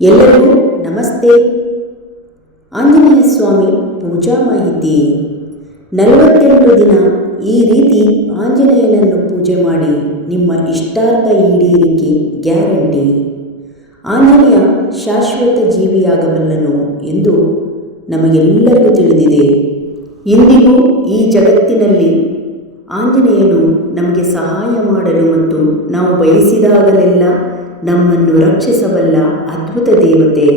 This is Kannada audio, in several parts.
ಎಲ್ಲರಿಗೂ ನಮಸ್ತೆ. ಆಂಜನೇಯ ಸ್ವಾಮಿ ಪೂಜಾ ಮಾಹಿತಿ. ನಲವತ್ತೆಂಟು ದಿನ ಈ ರೀತಿ ಆಂಜನೇಯನನ್ನು ಪೂಜೆ ಮಾಡಿ ನಿಮ್ಮ ಇಷ್ಟಾರ್ಥ ಈಡೇರಿಕೆ ಗ್ಯಾರಂಟಿ. ಆಂಜನೇಯ ಶಾಶ್ವತ ಜೀವಿಯಾಗಬಲ್ಲನು ಎಂದು ನಮಗೆಲ್ಲರಿಗೂ ತಿಳಿದಿದೆ. ಇಂದಿಗೂ ಈ ಜಗತ್ತಿನಲ್ಲಿ ಆಂಜನೇಯನು ನಮಗೆ ಸಹಾಯ ಮಾಡಲು ಮತ್ತು ನಾವು ಬಯಸಿದಾಗಲೆಲ್ಲ ನಮ್ಮನ್ನು ರಕ್ಷಿಸಬಲ್ಲ ಅದ್ಭುತ ದೇವತೆ.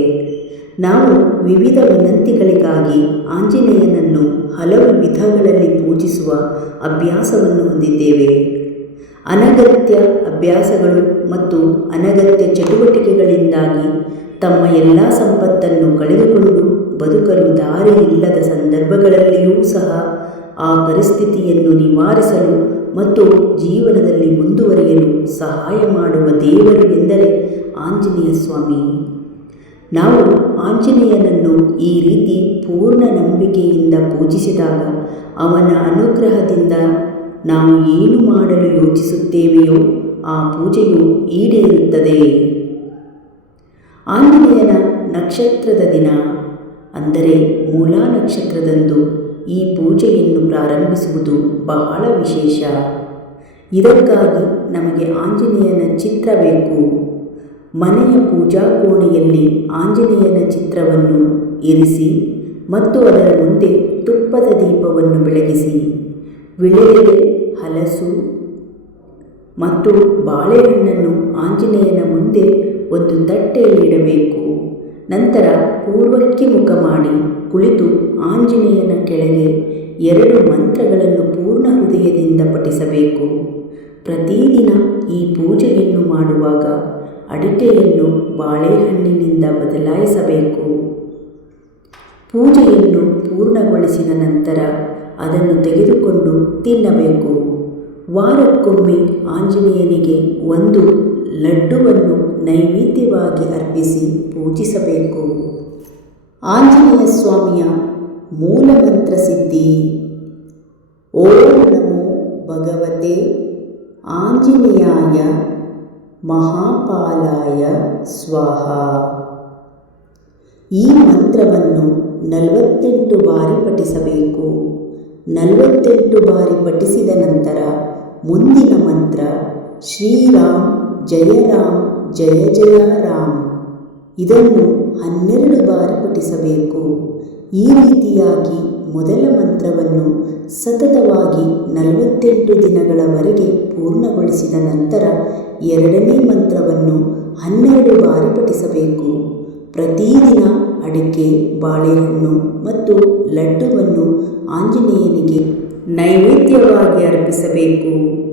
ನಾವು ವಿವಿಧ ವಿನಂತಿಗಳಿಗಾಗಿ ಆಂಜನೇಯನನ್ನು ಹಲವು ವಿಧಗಳಲ್ಲಿ ಪೂಜಿಸುವ ಅಭ್ಯಾಸವನ್ನು ಹೊಂದಿದ್ದೇವೆ. ಅನಗತ್ಯ ಅಭ್ಯಾಸಗಳು ಮತ್ತು ಅನಗತ್ಯ ಚಟುವಟಿಕೆಗಳಿಂದಾಗಿ ತಮ್ಮ ಎಲ್ಲ ಸಂಪತ್ತನ್ನು ಕಳೆದುಕೊಂಡು ಬದುಕಲು ದಾರಿ ಇಲ್ಲದ ಸಂದರ್ಭಗಳಲ್ಲಿಯೂ ಸಹ ಆ ಪರಿಸ್ಥಿತಿಯನ್ನು ನಿವಾರಿಸಲು ಮತ್ತು ಜೀವನದಲ್ಲಿ ಮುಂದುವರಿಯಲು ಸಹಾಯ ಮಾಡುವ ದೇವರು ಎಂದರೆ ಆಂಜನೇಯ ಸ್ವಾಮಿ. ನಾವು ಆಂಜನೇಯನನ್ನು ಈ ರೀತಿ ಪೂರ್ಣ ನಂಬಿಕೆಯಿಂದ ಪೂಜಿಸಿದಾಗ ಅವನ ಅನುಗ್ರಹದಿಂದ ನಾವು ಏನು ಮಾಡಲು ಯೋಚಿಸುತ್ತೇವೆಯೋ ಆ ಪೂಜೆಯು ಈಡೇರುತ್ತದೆ. ಆಂಜನೇಯನ ನಕ್ಷತ್ರದ ದಿನ, ಅಂದರೆ ಮೂಲಾ ನಕ್ಷತ್ರದಂದು ಈ ಪೂಜೆಯನ್ನು ಪ್ರಾರಂಭಿಸುವುದು ಬಹಳ ವಿಶೇಷ. ಇದಕ್ಕಾಗಿ ನಮಗೆ ಆಂಜನೇಯನ ಚಿತ್ರ ಬೇಕು. ಮನೆಯ ಪೂಜಾ ಕೋಣೆಯಲ್ಲಿ ಆಂಜನೇಯನ ಚಿತ್ರವನ್ನು ಇರಿಸಿ ಮತ್ತು ಅದರ ಮುಂದೆ ತುಪ್ಪದ ದೀಪವನ್ನು ಬೆಳಗಿಸಿ. ವಿಳೆಯಲೆ ಹಲಸು ಮತ್ತು ಬಾಳೆಹಣ್ಣನ್ನು ಆಂಜನೇಯನ ಮುಂದೆ ಒಂದು ತಟ್ಟೆಯಲ್ಲಿಡಬೇಕು ನಂತರ ಪೂರ್ವಕ್ಕೆ ಮುಖ ಮಾಡಿ ಕುಳಿತು ಆಂಜನೇಯನ ಕೆಳಗೆ ಎರಡು ಮಂತ್ರಗಳನ್ನು ಪೂರ್ಣ ಹೃದಯದಿಂದ ಪಠಿಸಬೇಕು. ಪ್ರತಿದಿನ ಈ ಪೂಜೆಯನ್ನು ಮಾಡುವಾಗ ಅಡಿಕೆಯನ್ನು ಬಾಳೆಹಣ್ಣಿನಿಂದ ಬದಲಾಯಿಸಬೇಕು. ಪೂಜೆಯನ್ನು ಪೂರ್ಣಗೊಳಿಸಿದ ನಂತರ ಅದನ್ನು ತೆಗೆದುಕೊಂಡು ತಿನ್ನಬೇಕು. ವಾರಕ್ಕೊಮ್ಮೆ ಆಂಜನೇಯನಿಗೆ ಒಂದು ಲಡ್ಡುವನ್ನು ನೈವೇದ್ಯವಾಗಿ ಅರ್ಪಿಸಿ ಪೂಜಿಸಬೇಕು. ಆಂಜನೇಯ ಸ್ವಾಮಿಯ ಮೂಲ ಮಂತ್ರ ಸಿದ್ಧಿ. ಓಂ ನಮೋ ಭಗವತೆ ಆಂಜನೇಯಾಯ ಮಹಾಪಾಲಾಯ ಸ್ವಾಹ. ಈ ಮಂತ್ರವನ್ನು ನಲವತ್ತೆಂಟು ಬಾರಿ ಪಠಿಸಬೇಕು. ನಲವತ್ತೆಂಟು ಬಾರಿ ಪಠಿಸಿದ ನಂತರ ಮುಂದಿನ ಮಂತ್ರ ಶ್ರೀರಾಮ್ ಜಯ ರಾಮ್ ಜಯ ಜಯ ರಾಮ್. ಇದನ್ನು ಹನ್ನೆರಡು ಬಾರಿ ಪಠಿಸಬೇಕು. ಈ ರೀತಿಯಾಗಿ ಮೊದಲ ಮಂತ್ರವನ್ನು ಸತತವಾಗಿ ನಲವತ್ತೆಂಟು ದಿನಗಳವರೆಗೆ ಪೂರ್ಣಗೊಳಿಸಿದ ನಂತರ ಎರಡನೇ ಮಂತ್ರವನ್ನು ಹನ್ನೆರಡು ಬಾರಿ ಪಠಿಸಬೇಕು. ಪ್ರತಿದಿನ ಅಡಿಕೆ, ಬಾಳೆಹಣ್ಣು ಮತ್ತು ಲಡ್ಡುವನ್ನು ಆಂಜನೇಯನಿಗೆ ನೈವೇದ್ಯವಾಗಿ ಅರ್ಪಿಸಬೇಕು.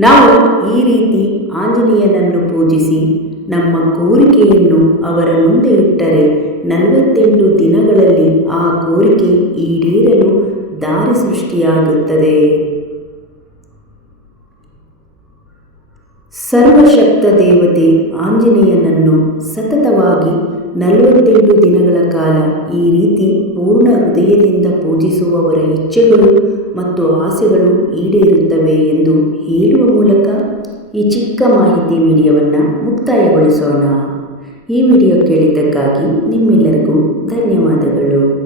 ನಾವು ಈ ರೀತಿ ಆಂಜನೇಯನನ್ನು ಪೂಜಿಸಿ ನಮ್ಮ ಕೋರಿಕೆಯನ್ನು ಅವರ ಮುಂದೆ ಇಟ್ಟರೆ ನಲವತ್ತೆಂಟು ದಿನಗಳಲ್ಲಿ ಆ ಕೋರಿಕೆ ಈಡೇರಲು ದಾರಿ ಸೃಷ್ಟಿಯಾಗುತ್ತದೆ. ಸರ್ವಶಕ್ತ ದೇವತೆ ಆಂಜನೇಯನನ್ನು ಸತತವಾಗಿ ನಲವತ್ತೆಂಟು ದಿನಗಳ ಕಾಲ ಈ ರೀತಿ ಪೂರ್ಣ ಹೃದಯದಿಂದ ಪೂಜಿಸುವವರ ಇಚ್ಛೆಗಳು ಮತ್ತು ಆಸೆಗಳು ಈಡೇರುತ್ತವೆ ಎಂದು ಹೇಳುವ ಮೂಲಕ ಈ ಚಿಕ್ಕ ಮಾಹಿತಿ ವಿಡಿಯೋವನ್ನು ಮುಕ್ತಾಯಗೊಳಿಸೋಣ. ಈ ವಿಡಿಯೋ ಕೇಳಿದ್ದಕ್ಕಾಗಿ ನಿಮ್ಮೆಲ್ಲರಿಗೂ ಧನ್ಯವಾದಗಳು.